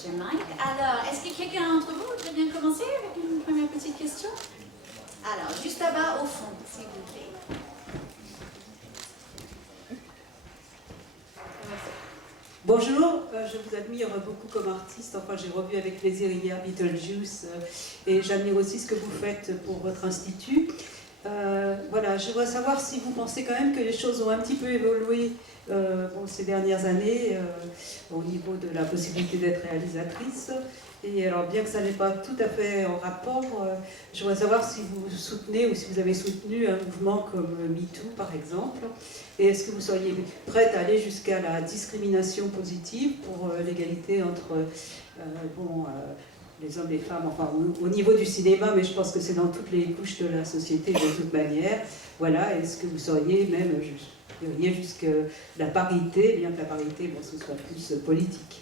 prochain mic. Alors, est-ce que quelqu'un d'entre vous voudrait bien commencer avec une première petite question? Alors, juste là-bas au fond, s'il vous plaît. Bonjour, je vous admire beaucoup comme artiste. Enfin, j'ai revu avec plaisir hier Beetlejuice et j'admire aussi ce que vous faites pour votre institut. Voilà, je voudrais savoir si vous pensez quand même que les choses ont un petit peu évolué ces dernières années au niveau de la possibilité d'être réalisatrice. Et alors, bien que ça n'est pas tout à fait en rapport, je voudrais savoir si vous soutenez ou si vous avez soutenu un mouvement comme MeToo, par exemple. Et est-ce que vous seriez prête à aller jusqu'à la discrimination positive pour l'égalité entre les hommes et les femmes, enfin au niveau du cinéma, mais je pense que c'est dans toutes les couches de la société de toute manière. Voilà, est-ce que vous seriez même jusqu'à la parité, bien que la parité, bon, ce soit plus politique.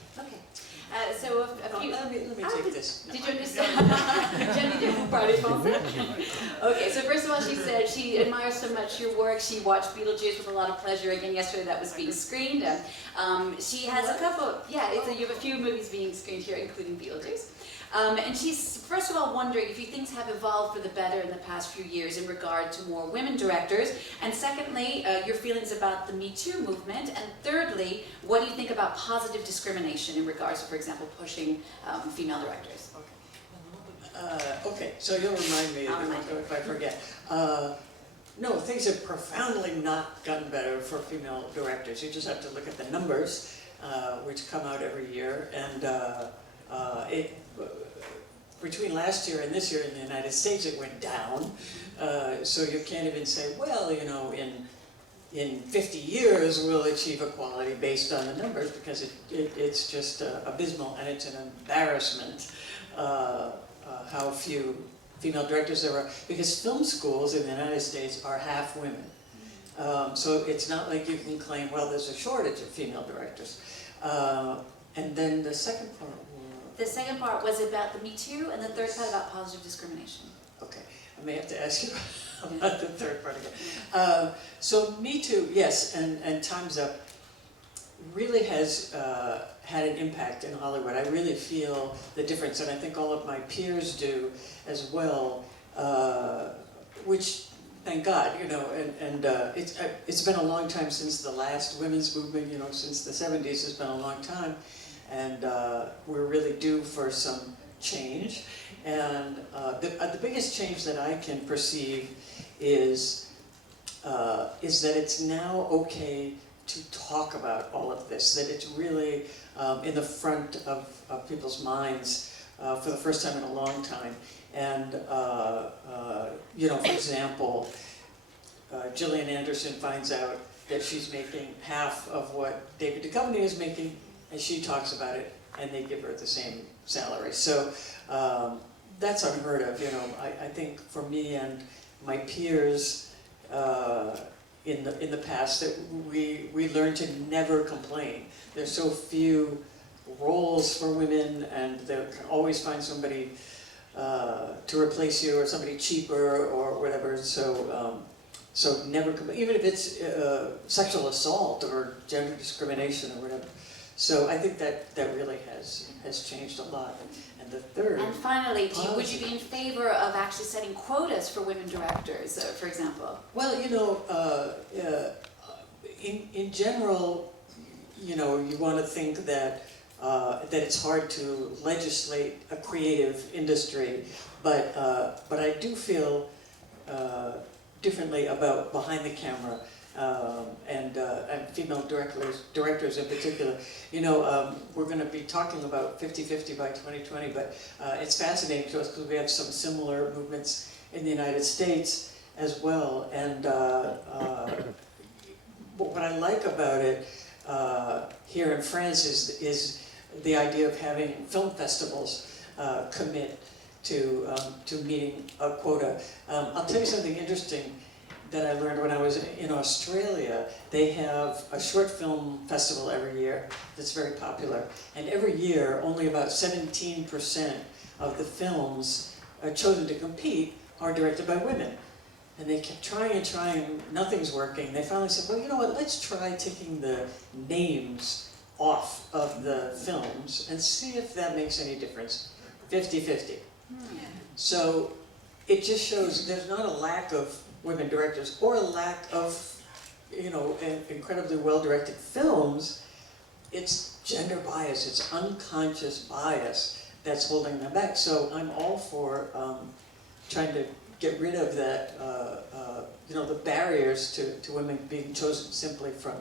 So a few... Let me take this. Did you understand? Jenny didn't parler français. Okay, so first of all, she said she admires so much your work. She watched Beetlejuice with a lot of pleasure. Again, yesterday that was being screened. And she has a couple, you have a few movies being screened here, including Beetlejuice. And she's, first of all, wondering if you things have evolved for the better in the past few years in regard to more women directors. And secondly, your feelings about the Me Too movement. And thirdly, what do you think about positive discrimination in regards to, for example, pushing female directors? Okay, so you'll remind me if I forget. No, things have profoundly not gotten better for female directors. You just have to look at the numbers, which come out every year. And between last year and this year in the United States, it went down. So you can't even say, well, you know, in 50 years we'll achieve equality based on the numbers, because it's just abysmal, and it's an embarrassment how few female directors there are, because film schools in the United States are half women. So it's not like you can claim, well, there's a shortage of female directors. And then the second part was... The second part was about the Me Too, and the third part about positive discrimination. Okay, I may have to ask you about the third part again. So Me Too, yes, and Time's Up really has had an impact in Hollywood. I really feel the difference, and I think all of my peers do as well, which, thank God, you know, and it's been a long time since the last women's movement, you know, since the 70s has been a long time. And we're really due for some change. And the biggest change that I can perceive is that it's now okay to talk about all of this, that it's really in the front of people's minds for the first time in a long time. And, you know, for example, Gillian Anderson finds out that she's making half of what David Duchovny is making, and she talks about it, and they give her the same salary. So that's unheard of, you know. I think for me and my peers in the past, that we learned to never complain. There's so few roles for women, and they can always find somebody to replace you, or somebody cheaper, or whatever. So so never complain, even if it's sexual assault or gender discrimination or whatever. So I think that really has changed a lot. And the third... And finally, would you be in favor of actually setting quotas for women directors, for example? Well, you know, in general, you know, you want to think that it's hard to legislate a creative industry, but I do feel differently about behind the camera. And female directors in particular. You know, we're going to be talking about 50-50 by 2020, but it's fascinating to us because we have some similar movements in the United States as well. And what I like about it here in France is the idea of having film festivals commit to meeting a quota. I'll tell you something interesting that I learned when I was in Australia. They have a short film festival every year that's very popular. And every year, only about 17% of the films chosen to compete are directed by women. And they kept trying and trying, nothing's working. They finally said, well, you know what, let's try taking the names off of the films and see if that makes any difference. 50-50. So it just shows there's not a lack of women directors or a lack of, you know, incredibly well-directed films. It's gender bias, it's unconscious bias that's holding them back. So I'm all for trying to get rid of that, you know, the barriers to women being chosen simply from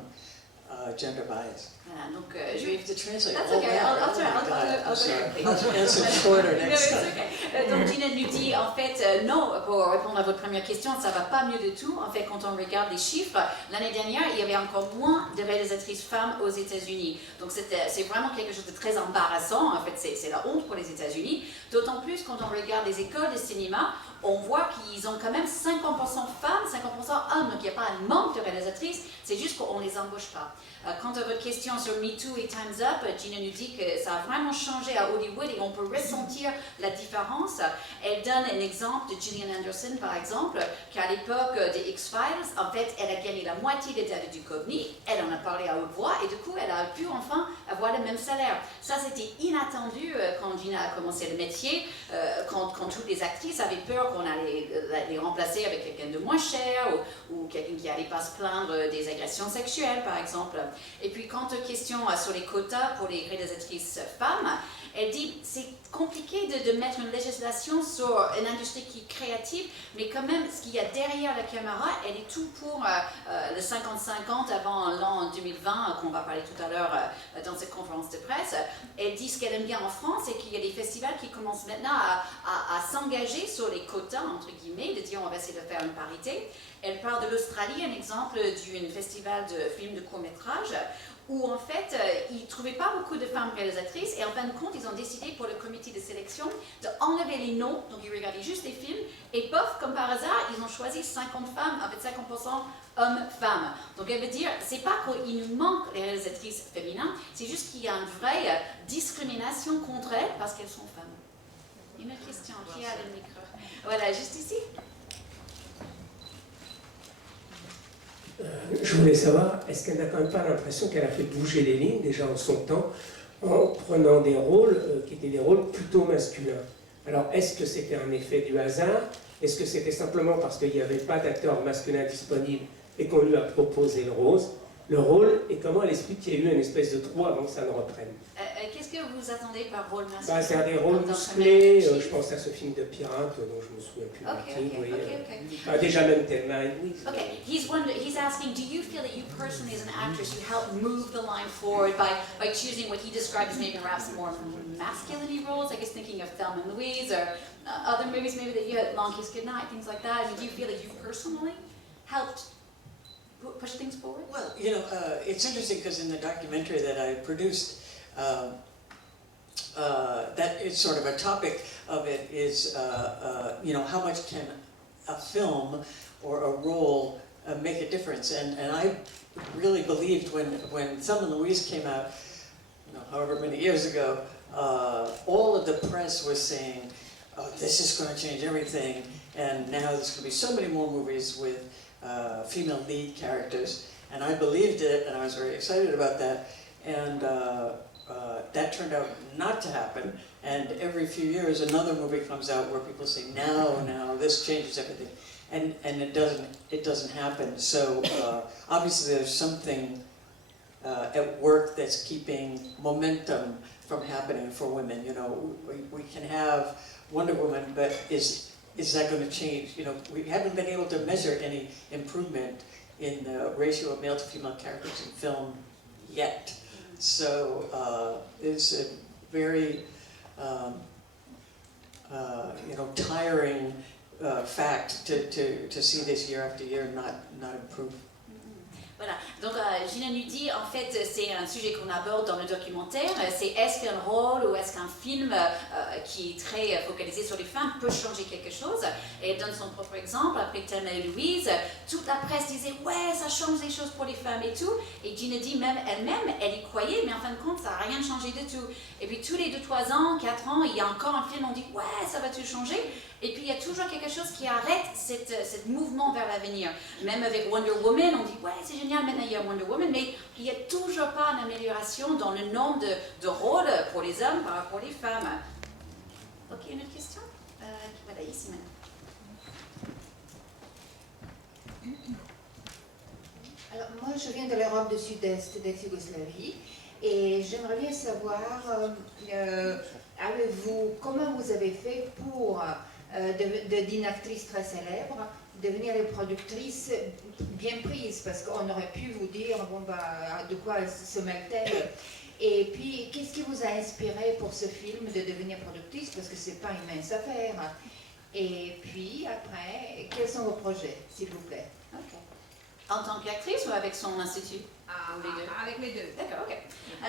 gender bias. Voilà, donc You have to translate That's all okay, that. I'll Oh try, my I'll God, go I'm sorry. quickly. I'll answer shorter No, next it's time. okay. Donc Geena nous dit en fait non, pour répondre à votre première question, ça va pas mieux du tout. En fait, quand on regarde les chiffres, l'année dernière, il y avait encore moins de réalisatrices femmes aux États-Unis. Donc c'est vraiment quelque chose de très embarrassant. En fait, c'est la honte pour les États-Unis. D'autant plus quand on regarde les écoles de cinéma, on voit qu'ils ont quand même 50% femmes, 50% hommes. Donc il n'y a pas un manque de réalisatrices, c'est juste qu'on ne les embauche pas. Quant à votre question sur Me Too et Time's Up, Geena nous dit que ça a vraiment changé à Hollywood et on peut ressentir la différence. Elle donne un exemple de Gillian Anderson, par exemple, qu'à l'époque des X-Files, en fait, elle a gagné la moitié des David Duchovny, elle en a parlé à haute voix et du coup, elle a pu enfin avoir le même salaire. Ça, c'était inattendu quand Geena a commencé le métier, quand toutes les actrices avaient peur qu'on allait les remplacer avec quelqu'un de moins cher ou quelqu'un qui n'allait pas se plaindre des agressions sexuelles, par exemple. Et puis, quant aux questions sur les quotas pour les réalisatrices femmes, elle dit c'est compliqué de mettre une législation sur une industrie qui est créative, mais quand même, ce qu'il y a derrière la caméra, elle est tout pour le 50-50 avant l'an 2020, qu'on va parler tout à l'heure dans cette conférence de presse. Elle dit ce qu'elle aime bien en France, c'est qu'il y a des festivals qui commencent maintenant à s'engager sur les quotas, entre guillemets, de dire on va essayer de faire une parité. Elle parle de l'Australie, un exemple d'un festival de films de court-métrage, où en fait, ils ne trouvaient pas beaucoup de femmes réalisatrices, et en fin de compte, ils ont décidé pour le comité de sélection d'enlever les noms, donc ils regardaient juste les films, et pof, comme par hasard, ils ont choisi 50 femmes, avec 50% hommes-femmes. Donc elle veut dire, c'est pas qu'il nous manque les réalisatrices féminines, c'est juste qu'il y a une vraie discrimination contre elles parce qu'elles sont femmes. Une autre question, qui a le micro? Voilà, juste ici. Je voulais savoir, est-ce qu'elle n'a quand même pas l'impression qu'elle a fait bouger les lignes déjà en son temps en prenant des rôles qui étaient des rôles plutôt masculins? Alors, est-ce que c'était un effet du hasard? Est-ce que c'était simplement parce qu'il n'y avait pas d'acteur masculin disponible et qu'on lui a proposé le rôle? Et comment elle explique qu'il y a eu une espèce de trou avant que ça ne reprenne? Qu'est-ce que vous attendez par rôle masculin? C'est des rôles musclés, je pense à ce film de pirate dont je me souviens plus Okay. Déjà même Thelma et Louise. Okay, he's asking, do you feel that you personally as an actress, you help move the line forward by choosing what he described as maybe perhaps more masculine roles, I guess thinking of Thelma and Louise, or other movies maybe that you had, Long Kiss Goodnight, things like that. I mean, do you feel that you personally helped push things forward? Well, you know, it's interesting because in the documentary that I produced, that is sort of a topic of it is, you know, how much can a film or a role make a difference? And I really believed when Thelma and Louise came out, you know, however many years ago, all of the press was saying, oh, this is going to change everything, and now there's going to be so many more movies with female lead characters, and I believed it, and I was very excited about that, and that turned out not to happen, and every few years another movie comes out where people say, now, this changes everything, and it doesn't happen. So obviously there's something at work that's keeping momentum from happening for women. You know, we can have Wonder Woman, but is that going to change? You know, we haven't been able to measure any improvement in the ratio of male to female characters in film yet. So it's a very, you know, tiring fact to see this year after year not improve. Voilà, donc Geena nous dit, en fait, c'est un sujet qu'on aborde dans le documentaire, c'est est-ce qu'un rôle ou est-ce qu'un film qui est très focalisé sur les femmes peut changer quelque chose? Et elle donne son propre exemple, après Thelma et Louise, toute la presse disait, ouais, ça change les choses pour les femmes et tout, et Geena dit, même elle-même, elle y croyait, mais en fin de compte, ça n'a rien changé du tout. Et puis tous les 2-3 ans, 4 ans, il y a encore un film, on dit, ouais, ça va tout changer? Et puis il y a toujours quelque chose qui arrête ce mouvement vers l'avenir. Même avec Wonder Woman, on dit, ouais, c'est génial, génial, maintenant il y a Wonder Woman, mais il n'y a toujours pas une amélioration dans le nombre de rôles pour les hommes par rapport aux femmes. Ok, une autre question? Voilà, ici maintenant. Alors, moi, je viens de l'Europe du Sud-Est, d'ex-Yougoslavie, et j'aimerais bien savoir, comment vous avez fait pour, d'une actrice très célèbre, devenir une productrice bien prise, parce qu'on aurait pu vous dire, bon, bah, de quoi se mêle-t-elle? Et puis, qu'est-ce qui vous a inspiré pour ce film de devenir productrice, parce que c'est pas une mince affaire. Et puis, après, quels sont vos projets, s'il vous plaît? Okay. En tant qu'actrice ou avec son institut? Avec les deux. D'accord, okay.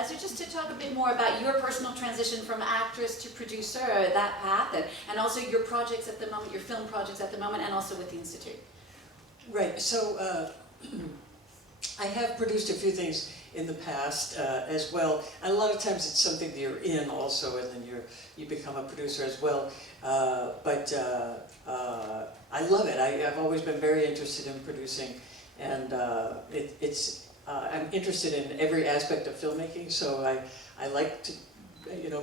So just to talk a bit more about your personal transition from actress to producer, that path, and also your projects at the moment, your film projects at the moment, and also with the institute. Right, so I have produced a few things in the past as well, and a lot of times it's something that you're in also, and then you become a producer as well. But I love it. I've always been very interested in producing, and I'm interested in every aspect of filmmaking, so I like to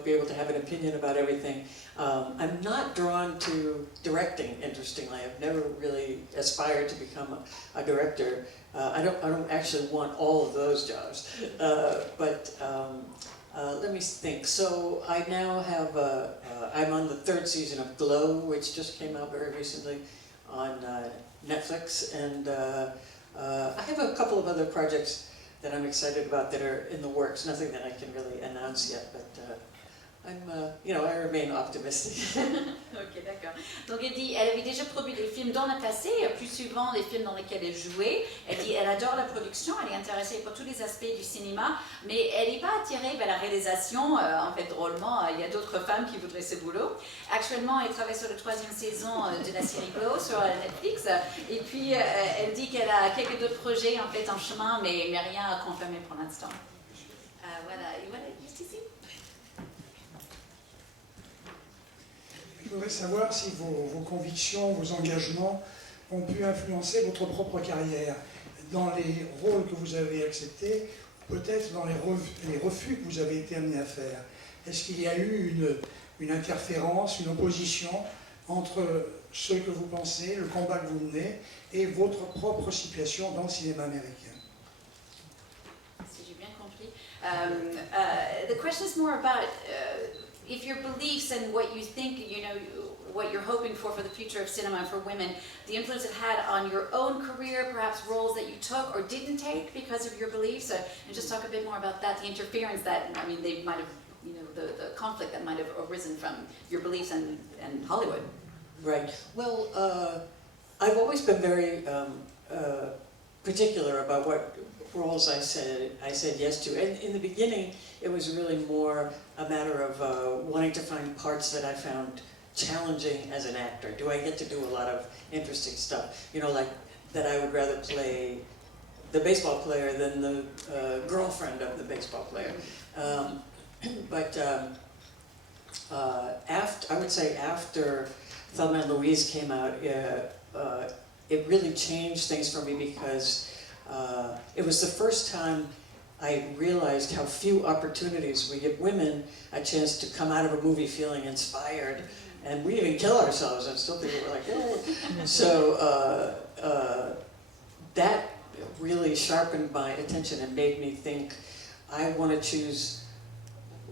be able to have an opinion about everything. I'm not drawn to directing, interestingly. I've never really aspired to become a director. I don't actually want all of those jobs. But let me think. So I now have, I'm on the 3rd season of Glow, which just came out very recently on Netflix. And I have a couple of other projects that I'm excited about that are in the works. Nothing that I can really announce yet, but I remain optimistic. Ok, d'accord. Donc elle dit, elle avait déjà produit des films dans le passé, plus souvent les films dans lesquels elle jouait. Elle dit, elle adore la production, elle est intéressée par tous les aspects du cinéma, mais elle n'est pas attirée vers la réalisation. En fait, drôlement, il y a d'autres femmes qui voudraient ce boulot. Actuellement, elle travaille sur la 3e saison de la série Glow sur Netflix. Et puis, elle dit qu'elle a quelques autres projets en fait en chemin, mais rien à confirmer pour l'instant. Voilà, et voilà, juste ici. Je voudrais savoir si vos convictions, vos engagements ont pu influencer votre propre carrière dans les rôles que vous avez acceptés, peut-être dans les refus que vous avez été amené à faire. Est-ce qu'il y a eu une interférence, une opposition entre ce que vous pensez, le combat que vous menez, et votre propre situation dans le cinéma américain? Si j'ai bien compris. The question is more about if your beliefs and what you think, what you're hoping for the future of cinema for women, the influence it had on your own career, perhaps roles that you took or didn't take because of your beliefs, and just talk a bit more about that, the interference that, they might have, the conflict that might have arisen from your beliefs and Hollywood. Right. Well, I've always been very particular about what roles I said yes to. And in the beginning, it was really more a matter of wanting to find parts that I found challenging as an actor. Do I get to do a lot of interesting stuff? Like that I would rather play the baseball player than the girlfriend of the baseball player. I would say after Thelma and Louise came out, it really changed things for me because it was the first time I realized how few opportunities we give women a chance to come out of a movie feeling inspired, and we even kill ourselves, and still people were like, oh. So that really sharpened my attention and made me think I want to choose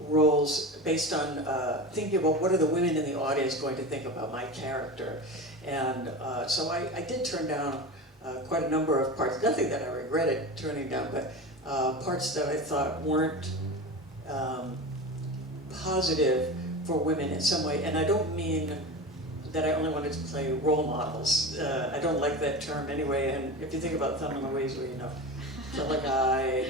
roles based on thinking about what are the women in the audience going to think about my character. And so I did turn down quite a number of parts, nothing that I regretted turning down, but parts that I thought weren't positive for women in some way. And I don't mean that I only wanted to play role models. I don't like that term anyway, and if you think about Thelma and Louise, kill a guy,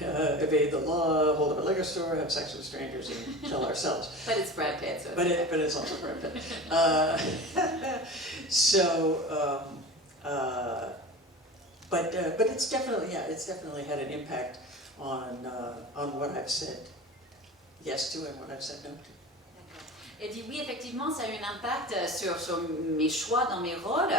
evade the law, hold up a liquor store, have sex with strangers, and kill ourselves. But it's Brad Pitt, so but it's also Brad Pitt. But it's definitely had an impact on what I've said yes to and what I've said no to. Elle dit oui, effectivement, ça a eu un impact sur mes choix dans mes rôles.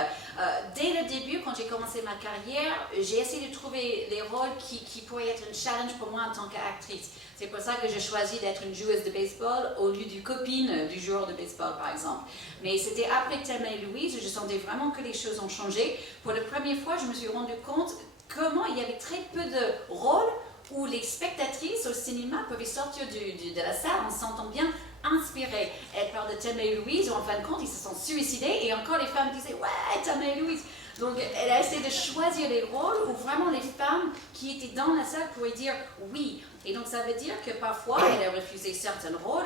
Dès le début, quand j'ai commencé ma carrière, j'ai essayé de trouver les rôles qui pourraient être un challenge pour moi en tant qu'actrice. C'est pour ça que j'ai choisi d'être une joueuse de baseball au lieu du copine du joueur de baseball, par exemple. Mais c'était après Thelma et Louise, je sentais vraiment que les choses ont changé. Pour la première fois, je me suis rendu compte comment il y avait très peu de rôles où les spectatrices au cinéma pouvaient sortir de la salle en se sentant bien inspirées. Elle parle de Thelma et Louise, où en fin de compte, ils se sont suicidés, et encore les femmes disaient « Ouais, Thelma et Louise !» Donc, elle a essayé de choisir les rôles où vraiment les femmes qui étaient dans la salle pouvaient dire « Oui ». Et donc, ça veut dire que parfois, elle a refusé certains rôles,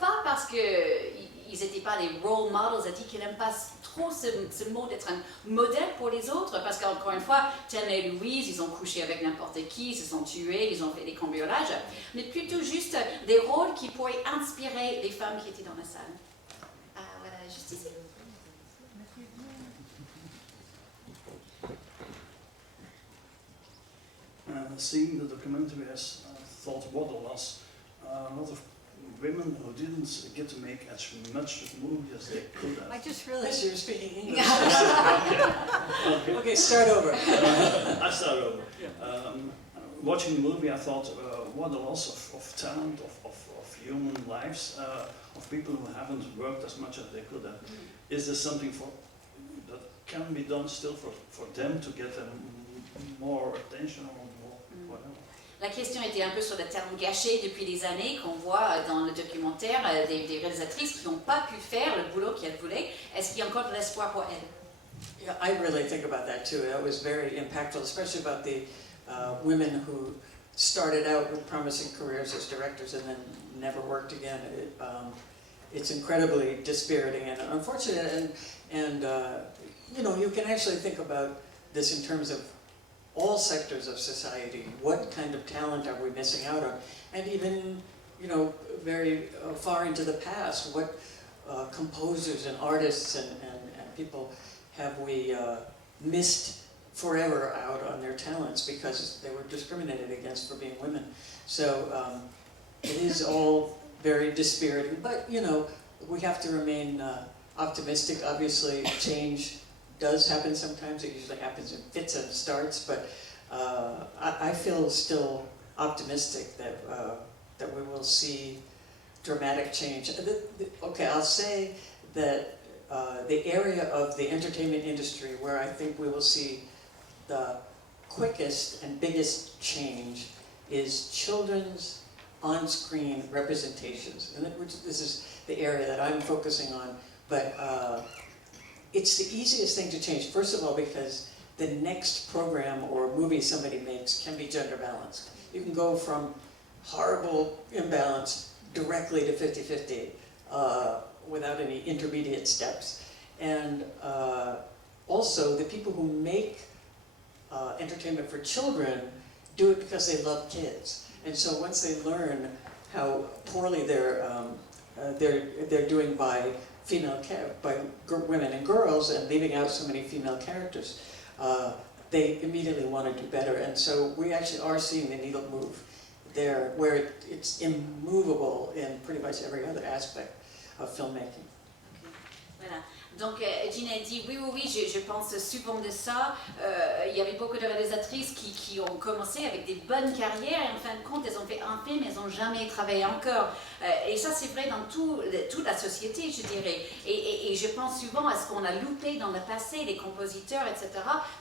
pas parce qu'ils n'étaient pas les role models, elle dit qu'elle n'aime pas trop ce mot d'être un modèle pour les autres, parce qu'encore une fois, Thelma et Louise, ils ont couché avec n'importe qui, ils se sont tués, ils ont fait des cambriolages, mais plutôt juste des rôles qui pourraient inspirer les femmes qui étaient dans la salle. Voilà, juste ici. Seeing the documentaries, I thought what a loss. A lot of women who didn't get to make as much movie as they could have. I just realized you were speaking English. Okay. Okay, start over. I start over. Watching the movie, I thought, what a loss of talent, of human lives, of people who haven't worked as much as they could have. Is there something that can be done still for them to get more attention or more whatever? La question était un peu sur le talent gâché depuis des années qu'on voit dans le documentaire des réalisatrices qui n'ont pas pu faire le boulot qu'elles voulaient. Est-ce qu'il y a encore de l'espoir pour elles? Yeah, I really think about that too. That was very impactful, especially about the women who started out with promising careers as directors and then never worked again. It's incredibly dispiriting and unfortunate, and you know, you can actually think about this in terms of all sectors of society. What kind of talent are we missing out on? And even, you know, very far into the past, what composers and artists and people have we missed forever out on their talents because they were discriminated against for being women. So it is all very dispiriting, but you know, we have to remain optimistic. Obviously, change does happen sometimes. It usually happens in fits and starts, but I feel still optimistic that we will see dramatic change. Okay, I'll say that the area of the entertainment industry where I think we will see the quickest and biggest change is children's on-screen representations, and this is the area that I'm focusing on, but it's the easiest thing to change, first of all, because the next program or movie somebody makes can be gender balanced. You can go from horrible imbalance directly to 50-50 without any intermediate steps. And also, the people who make entertainment for children do it because they love kids. And so once they learn how poorly they're doing by women and girls and leaving out so many female characters, they immediately want to do better. And so we actually are seeing the needle move there, where it's immovable in pretty much every other aspect of filmmaking. Voilà. Donc Geena dit oui, je pense souvent de ça. Il y avait beaucoup de réalisatrices qui ont commencé avec des bonnes carrières et en fin de compte elles ont fait un film, elles n'ont jamais travaillé encore. Et ça c'est vrai dans toute la société, je dirais. Et je pense souvent à ce qu'on a loupé dans le passé, les compositeurs, etc.,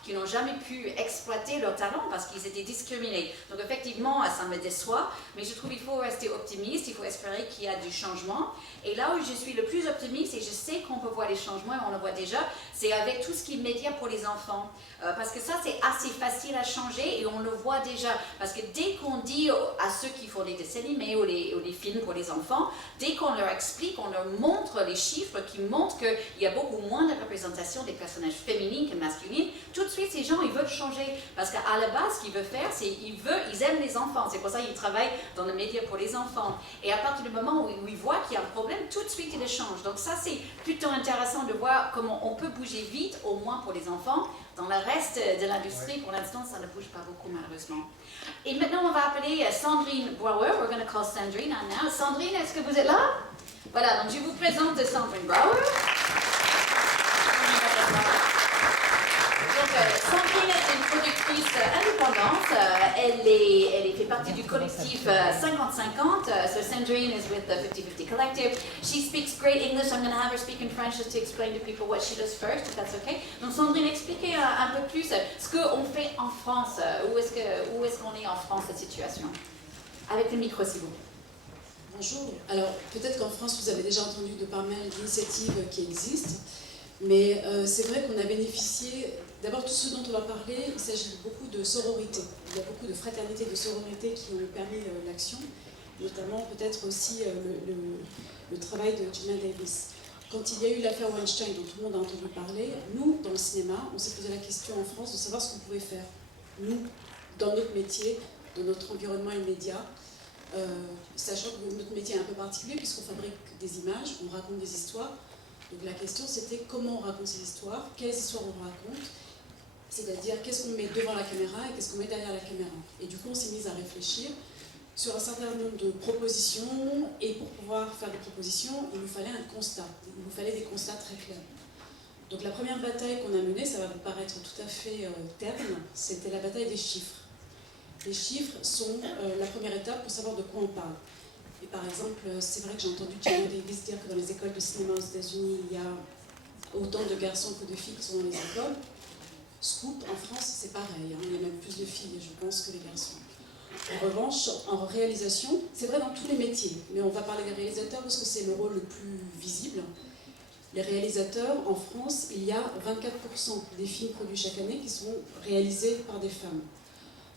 qui n'ont jamais pu exploiter leur talent parce qu'ils étaient discriminés. Donc effectivement, ça me déçoit, mais je trouve qu'il faut rester optimiste, il faut espérer qu'il y a du changement. Et là où je suis le plus optimiste, et je sais qu'on peut voir les changements, et on le voit déjà, c'est avec tout ce qui est média pour les enfants. Parce que ça, c'est assez facile à changer et on le voit déjà. Parce que dès qu'on dit à ceux qui font les dessins animés ou les films pour les enfants, dès qu'on leur explique, on leur montre les chiffres qui montrent qu'il y a beaucoup moins de représentation des personnages féminins que masculins, tout de suite, ces gens, ils veulent changer. Parce qu'à la base, ce qu'ils veulent faire, c'est ils aiment les enfants. C'est pour ça qu'ils travaillent dans le média pour les enfants. Et à partir du moment où ils voient qu'il y a un problème, tout de suite, ils le changent. Donc ça, c'est plutôt un intéressant de voir comment on peut bouger vite, au moins pour les enfants. Dans le reste de l'industrie, pour l'instant, ça ne bouge pas beaucoup, malheureusement. Et maintenant, on va appeler Sandrine Brouwer. We're going to call Sandrine on now. Sandrine, est-ce que vous êtes là? Voilà, donc je vous présente Sandrine Brouwer. Donc, Sandrine est une productrice indépendante. Elle fait partie du collectif 50-50. So Sandrine is with the 50-50 collective. She speaks great English. I'm going to have her speak in French just to explain to people what she does first, if that's okay. Donc Sandrine, expliquez un peu plus ce qu'on fait en France. Où est-ce qu'on est en France, cette situation? Avec le micro, s'il vous plaît. Bonjour. Alors, peut-être qu'en France, vous avez déjà entendu de pas mal d'initiatives qui existent, mais c'est vrai qu'on a bénéficié, d'abord tout ce dont on va parler, il s'agit beaucoup de sororité. Il y a beaucoup de fraternité, de sororité qui ont permis l'action, notamment peut-être aussi le travail de Geena Davis. Quand il y a eu l'affaire Weinstein, dont tout le monde a entendu parler, nous, dans le cinéma, on s'est posé la question en France de savoir ce qu'on pouvait faire. Nous, dans notre métier, dans notre environnement immédiat, sachant que notre métier est un peu particulier puisqu'on fabrique des images, on raconte des histoires. Donc la question c'était comment on raconte ces histoires, quelles histoires on raconte, c'est-à-dire qu'est-ce qu'on met devant la caméra et qu'est-ce qu'on met derrière la caméra. Et du coup on s'est mis à réfléchir sur un certain nombre de propositions, et pour pouvoir faire des propositions, il nous fallait un constat, il nous fallait des constats très clairs. Donc la première bataille qu'on a menée, ça va vous paraître tout à fait terne, c'était la bataille des chiffres. Les chiffres sont la première étape pour savoir de quoi on parle. Et par exemple, c'est vrai que j'ai entendu Geena Davis dire que dans les écoles de cinéma aux États-Unis, il y a autant de garçons que de filles qui sont dans les écoles. Scoop, en France, c'est pareil, hein, il y a même plus de filles, je pense, que les garçons. En revanche, en réalisation, c'est vrai dans tous les métiers, mais on va parler des réalisateurs parce que c'est le rôle le plus visible. Les réalisateurs, en France, il y a 24% des films produits chaque année qui sont réalisés par des femmes.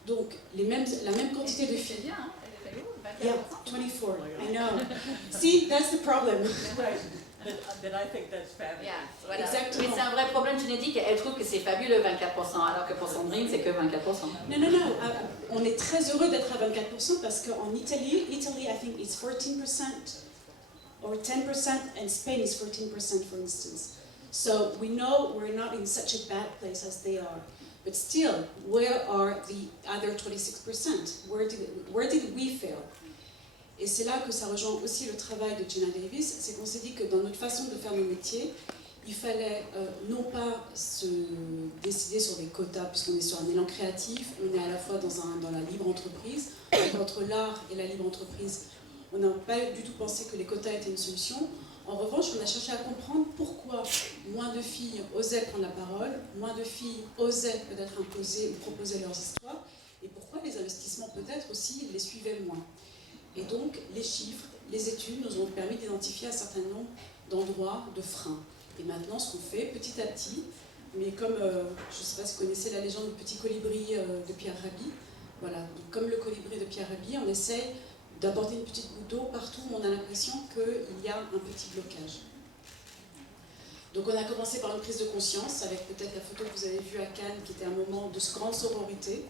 Donc, la même quantité de films. Bien, hein? Elle est où? Yeah, 24, I know. See, that's the problem. Then I think that's fabulous. Yeah, voilà. Exactement. Mais c'est un vrai problème génétique. Elle trouve que c'est fabuleux 24%, alors que pour Sandrine, c'est que 24%. Non. On est très heureux d'être à 24% parce qu'en Italie, I think it's 14% or 10%, and Spain is 14%, for instance. So we know we're not in such a bad place as they are. But still, where are the other 26%? Where did we fail? Et c'est là que ça rejoint aussi le travail de Geena Davis, c'est qu'on s'est dit que dans notre façon de faire nos métiers, il fallait non pas se décider sur des quotas, puisqu'on est sur un élan créatif, on est à la fois dans la libre entreprise, entre l'art et la libre entreprise. On n'a pas du tout pensé que les quotas étaient une solution. En revanche, on a cherché à comprendre pourquoi moins de filles osaient prendre la parole, moins de filles osaient peut-être imposer ou proposer leurs histoires, et pourquoi les investissements peut-être aussi les suivaient moins. Et donc, les chiffres, les études nous ont permis d'identifier un certain nombre d'endroits de freins. Et maintenant, ce qu'on fait petit à petit, mais comme, je ne sais pas si vous connaissez la légende du petit colibri de Pierre Rabhi, voilà, donc comme le colibri de Pierre Rabhi, on essaye d'apporter une petite goutte d'eau partout où on a l'impression qu'il y a un petit blocage. Donc on a commencé par une prise de conscience, avec peut-être la photo que vous avez vue à Cannes, qui était un moment de grande sororité,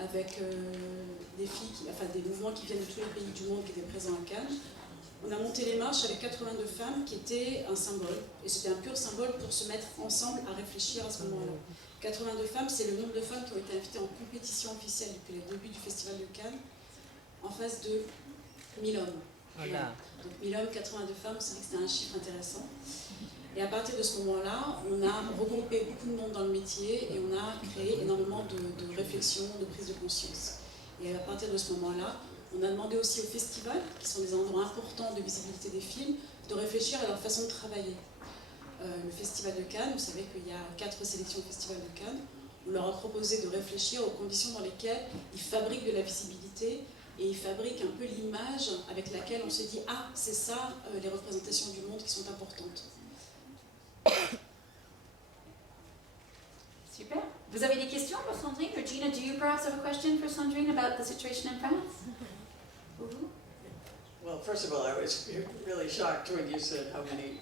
avec des filles, des mouvements qui viennent de tous les pays du monde qui étaient présents à Cannes. On a monté les marches avec 82 femmes qui étaient un symbole, et c'était un pur symbole pour se mettre ensemble à réfléchir à ce moment-là. 82 femmes, c'est le nombre de femmes qui ont été invitées en compétition officielle depuis le début du Festival de Cannes, en face de 1000 hommes. Voilà. Donc 1000 hommes, 82 femmes, c'est vrai que c'était un chiffre intéressant. Et à partir de ce moment-là, on a regroupé beaucoup de monde dans le métier et on a créé énormément de réflexions, de prise de conscience. Et à partir de ce moment-là, on a demandé aussi aux festivals, qui sont des endroits importants de visibilité des films, de réfléchir à leur façon de travailler. Le Festival de Cannes, vous savez qu'il y a 4 sélections au Festival de Cannes, on leur a proposé de réfléchir aux conditions dans lesquelles ils fabriquent de la visibilité et ils fabriquent un peu l'image avec laquelle on se dit « Ah, c'est ça, les représentations du monde qui sont importantes ». Super. Vous avez des questions pour Sandrine? Or Geena, do you perhaps have a question for Sandrine about the situation in France? Well, first of all, I was really shocked when you said how many.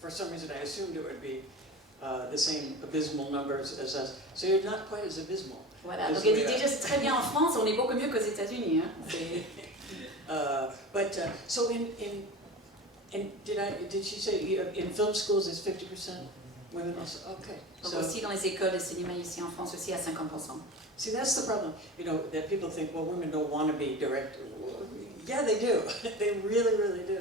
For some reason, I assumed it would be the same abysmal numbers as us. So you're not quite as abysmal. Voilà. Donc elle dit déjà c'est très bien en France, on est beaucoup mieux qu'aux États-Unis. Hein. So And did she say in film schools it's 50% women also? Okay. Donc So, aussi dans les écoles de cinéma ici en France aussi à 50%. see, that's the problem. That people think, well, women don't want to be directors. Yeah, they do. They really, really do.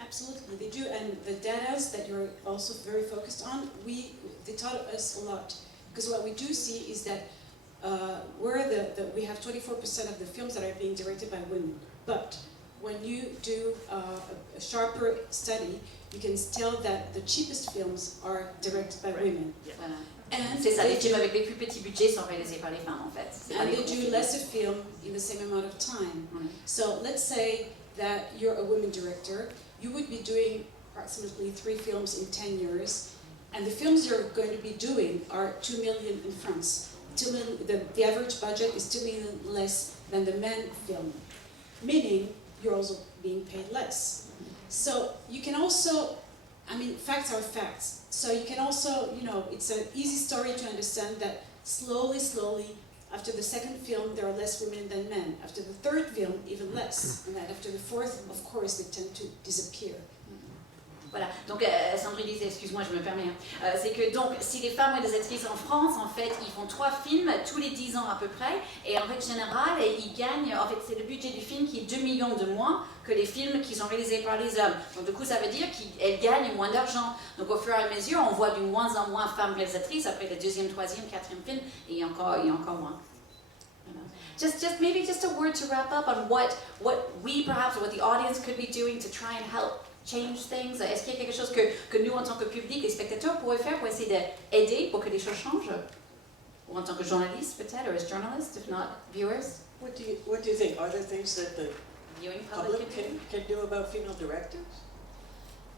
Absolutely, they do, and the data that you're also very focused on, they taught us a lot. Because what we do see is that we have 24% of the films that are being directed by women. But when you do a sharper study, you can tell that the cheapest films are directed by women. Voilà. And C'est ça, les they films do- avec les plus petits budgets sont réalisés par les femmes en fait. C'est pas and les they gros do films. lesser film in the same amount of time. Mhm. So let's say that you're a woman director, you would be doing approximately 3 films in 10 years, and the films you're going to be doing are 2 million in France. 2 million, the average budget is 2 million less than the men film, meaning you're also being paid less. So you can also, facts are facts. So you can also, it's an easy story to understand that slowly, after the second film, there are less women than men. After the third film, even less. And that after the fourth, of course, they tend to disappear. Voilà, donc Sandrine disait, excuse-moi, je me permets, c'est que donc si les femmes ou des actrices en France, en fait, ils font 3 films tous les 10 ans à peu près, et en règle générale, ils gagnent, en fait, c'est le budget du film qui est 2 millions de moins que les films qui sont réalisés par les hommes. Donc du coup, ça veut dire qu'elles gagnent moins d'argent. Donc au fur et à mesure, on voit de moins en moins femmes réalisatrices après le 2e, 3e, 4e film, et encore moins. Maybe just a word to wrap up on what we perhaps, or what the audience could be doing to try and help change things. Est-ce qu'il y a quelque chose que nous, en tant que public et spectateurs, pourraient faire pour essayer d'aider pour que les choses changent? Ou en tant que journaliste, peut-être, or as journalists, if not viewers? What do you think? Are there things that the Viewing public public can do about female directors?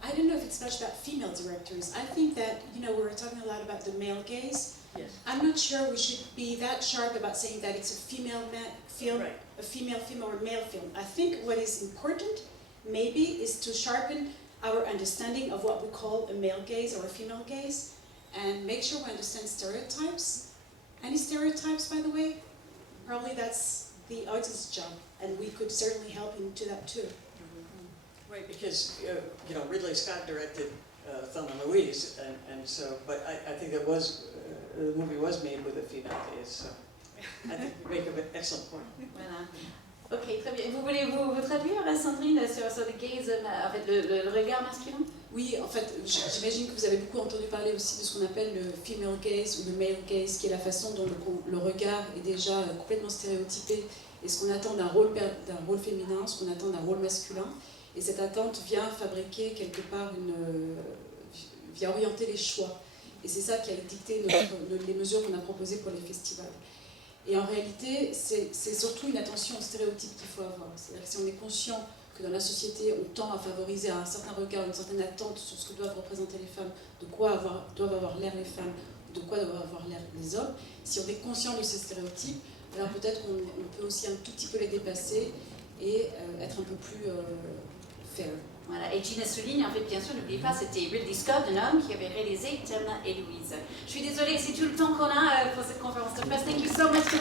I don't know if it's much about female directors. I think that, we were talking a lot about the male gaze. Yes. I'm not sure we should be that sharp about saying that it's a female film, Right. a female film or a male film. I think what is important, maybe, is to sharpen our understanding of what we call a male gaze or a female gaze, and make sure we understand stereotypes. Any stereotypes, by the way? Probably that's the artist's job, and we could certainly help him to that too. Right, because Ridley Scott directed Thelma and Louise, and so, but I think the movie was made with a female gaze, so I think you make an excellent point. Voilà. Ok, très bien. Vous voulez vous traduire, Sandrine, sur le gaze, en fait, le regard masculin? Oui, en fait, j'imagine que vous avez beaucoup entendu parler aussi de ce qu'on appelle le female gaze ou le male gaze, qui est la façon dont le regard est déjà complètement stéréotypé, et ce qu'on attend d'un rôle féminin, ce qu'on attend d'un rôle masculin. Et cette attente vient fabriquer quelque part vient orienter les choix. Et c'est ça qui a dicté les mesures qu'on a proposées pour les festivals. Et en réalité, c'est surtout une attention aux stéréotypes qu'il faut avoir. C'est-à-dire que si on est conscient que dans la société, on tend à favoriser un certain regard, une certaine attente sur ce que doivent représenter les femmes, de quoi doivent avoir l'air les femmes, de quoi doivent avoir l'air les hommes, si on est conscient de ces stéréotypes, alors peut-être qu'on peut aussi un tout petit peu les dépasser et être un peu plus fair. Voilà, et Geena souligne, en fait, bien sûr, n'oubliez pas, c'était Ridley Scott, un homme qui avait réalisé Thelma et Louise. Je suis désolée, c'est tout le temps qu'on a pour cette conférence de presse. Thank you so much to